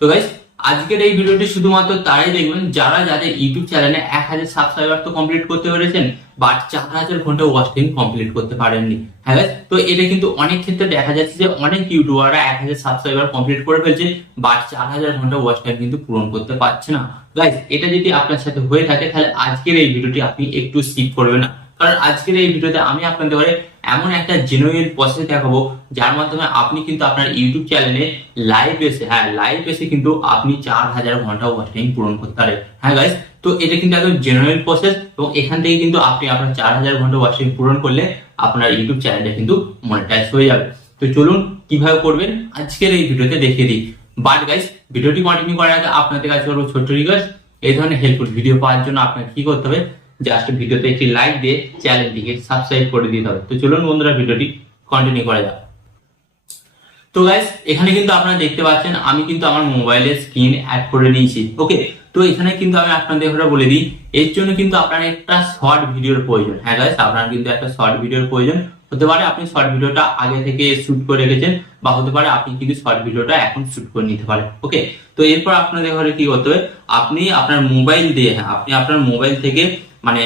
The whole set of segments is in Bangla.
তো গাইস আজকের এই ভিডিওটি শুধুমাত্র তারাই দেখবেন যাদের ইউটিউব চ্যানেলে 1000 সাবস্ক্রাইবার তো কমপ্লিট করতে পেরেছেন, বাট 4000 ঘন্টা ওয়াচ টাইম কমপ্লিট করতে পারেননি। হ্যাঁ গাইস, তো এটা কিন্তু অনেক ক্ষেত্রে দেখা যাচ্ছে যে অনেক ইউটিউবাররা 1000 সাবস্ক্রাইবার কমপ্লিট করে ফেলছে, বাট 4000 ঘন্টা ওয়াচ টাইম কিন্তু পূরণ করতে পারছে না। গাইস এটা যদি আপনার সাথে হয়ে থাকে তাহলে আজকের এই ভিডিওটি আপনি একটু স্কিপ করবেন না, কারণ আজকের এই ভিডিওতে আমি আপনাদের এমন একটা জেনুইন প্রসেস দেখাবো যার মাধ্যমে আপনি কিন্তু আপনার ইউটিউব চ্যানেলে লাইভ এসে কিন্তু আপনি 4000 ঘন্টা ওয়াচ টাইম পূরণ করতে পারেন। হ্যাঁ গাইস, তো এটা কিন্তু একদম জেনুইন প্রসেস এবং এখান থেকে কিন্তু আপনি আপনার 4000 ঘন্টা ওয়াচ টাইম পূরণ করলে আপনার ইউটিউব চ্যানেলটা কিন্তু মনিটাইজ হয়ে যাবে। তো চলুন কিভাবে করবেন আজকের এই ভিডিওতে দেখিয়ে দিই। বাট গাইস ভিডিওটি কন্টিনিউ করার আগে আপনাদের কাছে করবো ছোট্ট রিকোয়েস্ট, এই ধরনের হেল্পফুল ভিডিও পাওয়ার জন্য আপনাকে কি করতে হবে, জাস্ট ভিডিওতে একটি লাইক দিয়ে চ্যানেলটিকে সাবস্ক্রাইব করে দিতে হবে। তো চলুন বন্ধুরা ভিডিওটি কন্টিনিউ করা যাক। তো গাইস এখানে কিন্তু আপনারা দেখতে পাচ্ছেন আমি কিন্তু আমার মোবাইলের স্ক্রিন অ্যাড করে নিয়েছি। ওকে, তো এখানে কিন্তু আমি আপনাদের বলে দিই, এর জন্য কিন্তু আপনার একটা শর্ট ভিডিওর প্রয়োজন। হ্যাঁ গাইস, আপনার কিন্তু একটা শর্ট ভিডিওর প্রয়োজন হতে পারে, আপনি শর্ট ভিডিওটা আগে থেকে শুট করে রেখেছেন, বা হতে পারে আপনি কিন্তু শর্ট ভিডিওটা এখন শুট করে নিতে পারেন। ওকে, তো এরপর আপনাদের ঘরে কি করতে হবে, আপনি আপনার মোবাইল দিয়ে আপনি আপনার মোবাইল থেকে মানে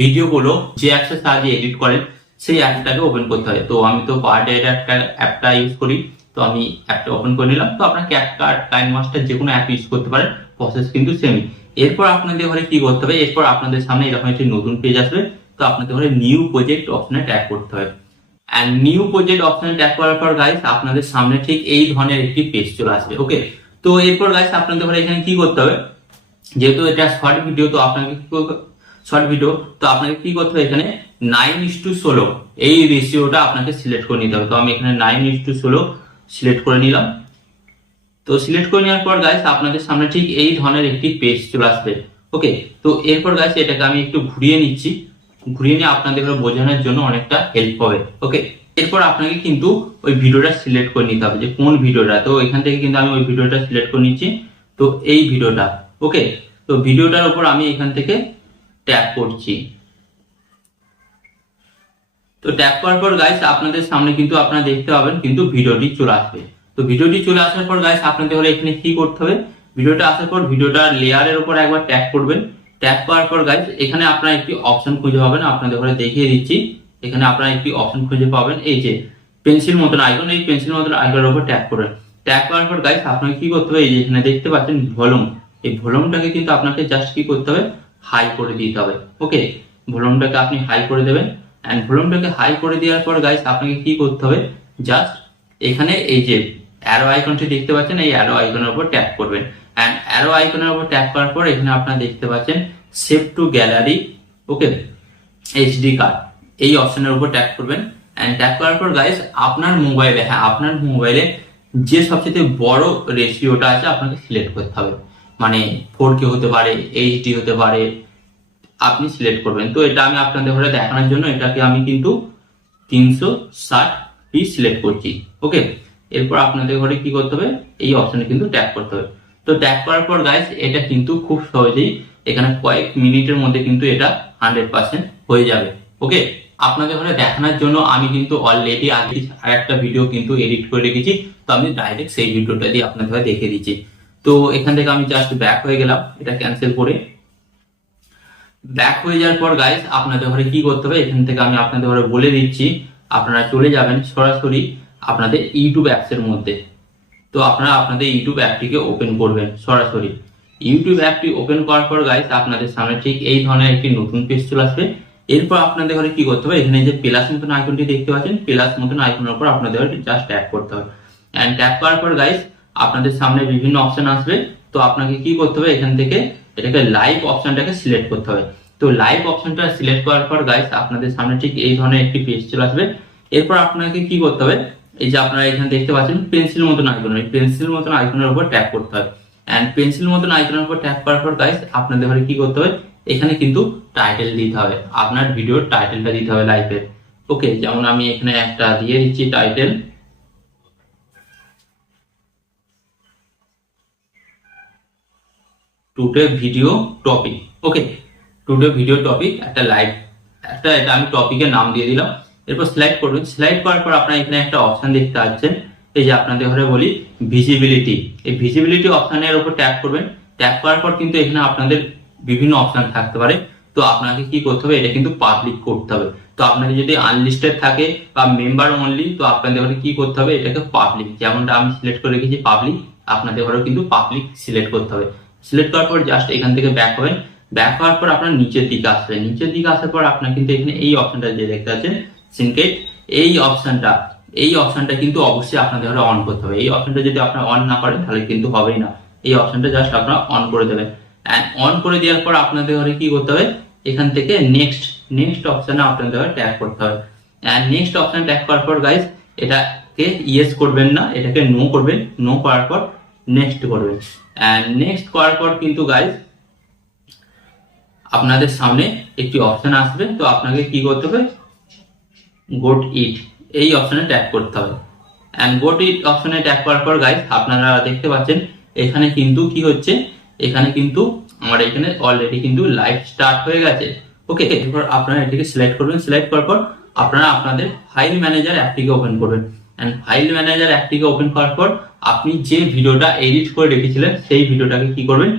ভিডিওগুলো যে অ্যাপসের সাহায্যে এডিট করেন সেই অ্যাপটাকে ওপেন করতে হয়। তো আমি তো পার্ট একটা অ্যাপটা ইউজ করি, তো আমি অ্যাপটা ওপেন করে নিলাম। তো আপনার ক্যাপকাট, কাইনমাস্টার যে কোনো অ্যাপ ইউজ করতে পারেন, প্রসেস কিন্তু সেমই। এরপর আপনাদের ঘরে কি করতে হবে, এরপর আপনাদের সামনে এরকম একটি নতুন পেজ আসবে। তো আপনাদের ঘরে নিউ প্রজেক্ট অপশনে ট্যাগ করতে হবে। এন্ড নিউ প্রজেক্ট অপশনে ট্যাগ করার পর গাইস আপনাদের সামনে ঠিক এই ধরনের একটি পেজ চলে আসবে। ওকে, তো এরপর গাইস আপনাদের ঘরে এখানে কি করতে হবে, যেহেতু এটা শর্ট ভিডিও তো আপনাকে কি করতে হবে, এখানে 9:16 এই রেশিওটা আপনাকে সিলেক্ট করে নিতে হবে। তো আমি এখানে 9:16 সিলেক্ট করে নিলাম। তো সিলেক্ট করে নেওয়ার পর গাইস আপনাদের সামনে ঠিক এই ধরনের একটি পেজ চলে আসবে। ওকে, তো এরপর গাইস এটাকে আমি একটু ঘুরিয়ে নিচ্ছি, ঘুরিয়ে নিয়ে আপনাদের বোঝানোর জন্য অনেকটা হেল্প হবে। ওকে, এরপর আপনাকে কিন্তু ওই ভিডিওটা সিলেক্ট করে নিতে হবে যে কোন ভিডিওটা। তো এখান থেকে কিন্তু আমি ওই ভিডিওটা সিলেক্ট করে নিচ্ছি, তো এই ভিডিওটা। ওকে, তো ভিডিওটার উপর আমি এখান থেকে ট্যাপ করছি। তো ট্যাপ করার পর গাইস আপনাদের সামনে কিন্তু আপনারা দেখতে পাবেন কিন্তু ভিডিওটি চলে আসবে। তো ভিডিওটি চলে আসার পর গাইস আপনাদের হলে এখানে কি করতে হবে, ভিডিওটা আসার পর ভিডিওটার লেয়ারের উপর একবার ট্যাপ করবেন। ট্যাপ করার পর গাইস এখানে আপনারা একটি অপশন খুঁজে পাবেন, আপনাদের হলে দেখিয়ে দিচ্ছি। এখানে আপনারা একটি অপশন খুঁজে পাবেন, এই যে পেন্সিল মতন আইকন, এই পেন্সিল মতন আইকনের উপর ট্যাপ করবেন। ট্যাপ করার পর গাইস আপনাকে কি করতে হবে, এই যে এখানে দেখতে পাচ্ছেন ভলিউম, এই ভলিউমটাকে কিন্তু আপনাকে জাস্ট কি করতে হবে, হাই করে দিতে হবে। ওকে, ভলিউমটাকে আপনি হাই করে দেবেন। এন্ড ভলিউমটাকে হাই করে দেওয়ার পর গাইস আপনাকে কি করতে হবে, জাস্ট এখানে এই যে অ্যারো আইকনটি দেখতে পাচ্ছেন, এই অ্যারো আইকনের উপর ট্যাপ করবেন। এন্ড অ্যারো আইকনের উপর ট্যাপ করার পর এখানে আপনারা দেখতে পাচ্ছেন সেভ টু গ্যালারি, ওকে, এইচডি কার্ড, এই অপশনের উপর ট্যাপ করবেন। এন্ড ট্যাপ করার পর গাইস আপনার মোবাইলে যে সবচেয়ে বড় রেশিওটা আছে আপনাকে সিলেক্ট করতে হবে, মানে 4K হতে পারে, এইচডি হতে পারে, আপনি সিলেক্ট করবেন। তো এটা আমি আপনাদের ঘরে দেখানোর জন্য এটাকে আমি কিন্তু 360p সিলেক্ট করছি। ওকে, এরপর আপনাদের ঘরে কি করতে হবে, এই অপশনে কিন্তু ট্যাপ করতে হবে। তো ট্যাপ করার পর গাইস এটা কিন্তু খুব সহজেই এখানে কয়েক মিনিটের মধ্যে কিন্তু এটা 100% হয়ে যাবে। ওকে, আপনাদের ঘরে দেখানোর জন্য আমি কিন্তু অলরেডি আগে আরেকটা ভিডিও কিন্তু এডিট করে রেখেছি, তো আমি ডাইরেক্ট সেই ভিডিওটা দিয়ে আপনাদের ঘরে দেখিয়ে দিচ্ছি। তো এখান থেকে আমি জাস্ট ব্যাক হয়ে গেলাম, এটা ক্যান্সেল করে। ব্যাক হয়ে যাওয়ার পর গাইস আপনাদের ঘরে কি করতে হবে, এখান থেকে আমি আপনাদের ঘরে বলে দিচ্ছি, আপনারা চলে যাবেন সরাসরি আপনাদের ইউটিউব অ্যাপস এর মধ্যে। তো আপনারা আপনাদের ইউটিউব অ্যাপটিকে ওপেন করবেন সরাসরি। ইউটিউব অ্যাপটি ওপেন করার পর গাইস আপনাদের সামনে ঠিক এই ধরনের একটি নতুন পেজ চলে আসবে। এরপর আপনাদের ঘরে কি করতে হবে, এখানে যে প্লাস মতন আইকনটি দেখতে পাচ্ছেন, প্লাস মতন আইকনের উপর আপনাদের জাস্ট ট্যাপ করতে হবে। এন্ড ট্যাপ করার পর গাইস আপনাদের সামনে বিভিন্ন অপশন আসবে। তো আপনাকে কি করতে হবে, এখান থেকে এটাকে লাইভ অপশনটাকে সিলেক্ট করতে হবে। তো লাইভ অপশনটা সিলেক্ট করার পর গাইস আপনাদের সামনে ঠিক এই ধরনের একটি পেজ চলে আসবে। এরপর আপনাকে কি করতে হবে, এই যে আপনারা এখানে দেখতে পাচ্ছেন পেন্সিল মতন আইকন, এই পেন্সিল মতন আইকনের উপর ট্যাপ করতে হবে। এন্ড পেন্সিল মতন আইকনের উপর ট্যাপ করার পর গাইস আপনাদের ঘরে কি করতে হবে, এখানে কিন্তু টাইটেল দিতে হবে, আপনার ভিডিওর টাইটেলটা দিতে হবে লাইভের। ওকে, যেমন আমি এখানে একটা দিয়ে দিচ্ছি টাইটেল, টুডে ভিডিও টপিক। ওকে, টুডে ভিডিও টপিক একটা লাইভ, এটা আমি টপিকের নাম দিয়ে দিলাম। এরপর সিলেক্ট করবেন। সিলেক্ট করার পর আপনারা এখানে একটা অপশন দেখতে পাচ্ছেন, এই যে আপনাদের ঘরে বলি ভিজিবিলিটি, এই ভিজিবিলিটি অপশনের উপর ট্যাপ করবেন। ট্যাপ করার পর কিন্তু এখানে আপনাদের বিভিন্ন অপশন থাকতে পারে। তো আপনাকে কি করতে হবে, এটা কিন্তু পাবলিক করতে হবে। তো আপনাদের যদি আনলিস্টেড থাকে বা মেম্বার অনলি, তো আপনাদের ঘরে কি করতে হবে, এটাকে পাবলিক, যেমনটা আমি সিলেক্ট করে রেখেছি পাবলিক, আপনাদের ঘরেও কিন্তু পাবলিক সিলেক্ট করতে হবে। সিলেক্ট করার পর জাস্ট এখান থেকে ব্যাক হবেন। ব্যাক হওয়ার পর আপনার নিচের দিকে আসবেন। নিচের দিকে আসার পর আপনার কিন্তু এখানে এই অপশনটা যে দেখতে পাচ্ছেন সিনকেট, এই অপশনটা কিন্তু অবশ্যই আপনাদের ঘরে অন করতে হবে। এই অপশনটা যদি আপনারা অন না করেন তাহলে কিন্তু হবেই না। এই অপশনটা জাস্ট আপনারা অন করে দেবেন। এন্ড অন করে দেওয়ার পর আপনাদের ঘরে কি করতে হবে, এখান থেকে নেক্সট অপশনে আপনাদের ঘরে ট্যাপ করতে হবে। এন্ড নেক্সট অপশন ট্যাপ করার পর গাইস এটাকে ইয়েস করবেন না, এটাকে নো করবেন। নো করার পর নেক্সট করবেন। এন্ড নেক্সট করার পর কিন্তু গাইস আপনাদের সামনে একটি অপশন আসবে। তো আপনাকে কি করতে হবে, গো টু ইট এই অপশনে ট্যাপ করতে হবে। এন্ড গো টু ইট অপশনে ট্যাপ করার পর গাইস আপনারা দেখতে পাচ্ছেন এখানে কিন্তু কি হচ্ছে, এখানে কিন্তু আমার এখানে অলরেডি কিন্তু লাইভ স্টার্ট হয়ে গেছে। ওকে, এরপর আপনারা এটাকে সিলেক্ট করবেন। সিলেক্ট করার পর আপনারা আপনাদের ফাইল ম্যানেজার অ্যাপটিকে ওপেন করবেন। এন্ড ফাইল ম্যানেজার অ্যাপটিকে ওপেন করার পর আপনি যে ভিডিওটা এডিট করে রেখেছিলেন সেই ভিডিওটাকে কি করবেন,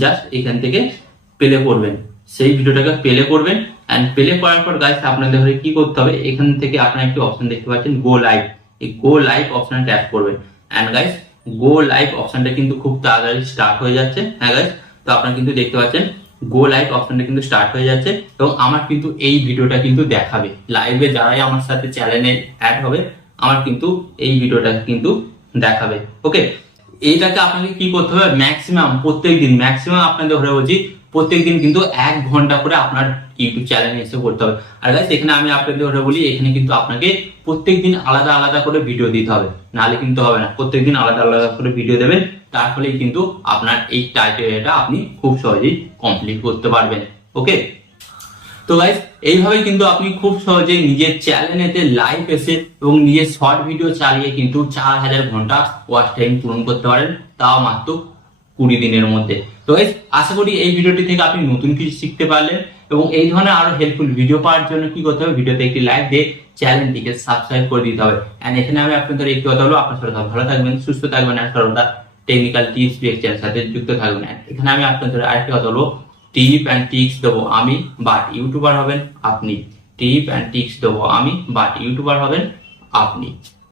জাস্ট এখান থেকে প্লে করবেন। সেই ভিডিওটাকে প্লে করবেন। এন্ড প্লে করার পর গাইস আপনাদের ঘরে কি করতে হবে, এখান থেকে আপনারা একটি অপশন দেখতে পাচ্ছেন গো লাইভ, এই গো লাইভ অপশনে ট্যাপ করবেন। এন্ড গাইস গো লাইভ অপশনটা কিন্তু খুব তাড়াতাড়ি স্টার্ট হয়ে যাচ্ছে। হ্যাঁ গাইস, তো আপনারা কিন্তু দেখতে পাচ্ছেন গো লাইভ অপশনটা কিন্তু স্টার্ট হয়ে যাচ্ছে এবং আমার কিন্তু এই ভিডিওটা কিন্তু দেখাবে লাইভে, যারাই আমার সাথে চ্যানেলে অ্যাড হবে আমার কিন্তু এই ভিডিওটা কিন্তু দেখাবে। ওকে, এইটাকে আপনাকে কি করতে হবে, ম্যাক্সিমাম প্রত্যেকদিন, ম্যাক্সিমাম আপনাদের ঘরে বলছি প্রত্যেকদিন কিন্তু 1 ঘন্টা করে আপনার ইউটিউব চ্যানেলে এসে করতে হবে। আর গাইস এখানে আমি আপনাদের ঘরে বলি এখানে কিন্তু আপনাকে প্রত্যেকদিন আলাদা আলাদা করে ভিডিও দিতে হবে, নাহলে কিন্তু হবে না। প্রত্যেকদিন আলাদা আলাদা করে ভিডিও দেবেন, তার ফলে কিন্তু আপনার এই টাইটেলটা আপনি খুব সহজেই কমপ্লিট করতে পারবেন। ওকে, তো গাইস এইভাবে কিন্তু আপনি খুব সহজেই নিজের চ্যানেলেতে লাইভ এসে এবং নিজের শর্ট ভিডিও চালিয়ে কিন্তু 4000 ঘন্টা ওয়াচ টাইম পূরণ করতে পারেন, তাও মাত্র 20 দিনের মধ্যে। তো গাইস আশা করি এই ভিডিওটি থেকে আপনি নতুন কিছু শিখতে পারলেন এবং এই ধরনের আরো হেল্পফুল ভিডিও পাওয়ার জন্য কি করতে হবে, ভিডিওতে একটি লাইক দিয়ে চ্যানেলটিকে সাবস্ক্রাইব করে দিতে হবে। এন্ড এখানে আমি আপনাদের একটি কথা বলবো, আপনার সাথে ভালো থাকবেন, সুস্থ থাকবেন আর সর্বদা টেকনিক্যাল টিপস লেকচারের সাথে যুক্ত থাকবেন। এখানে আমি আপনাদের আরেকটি কথা বলবো, টিপ অ্যান্ড ট্রিক্স দেবো আমি, বাট ইউটিউবার হবেন আপনি। টিপ অ্যান্ড ট্রিক্স দেবো আমি, বাট ইউটিউবার হবেন আপনি।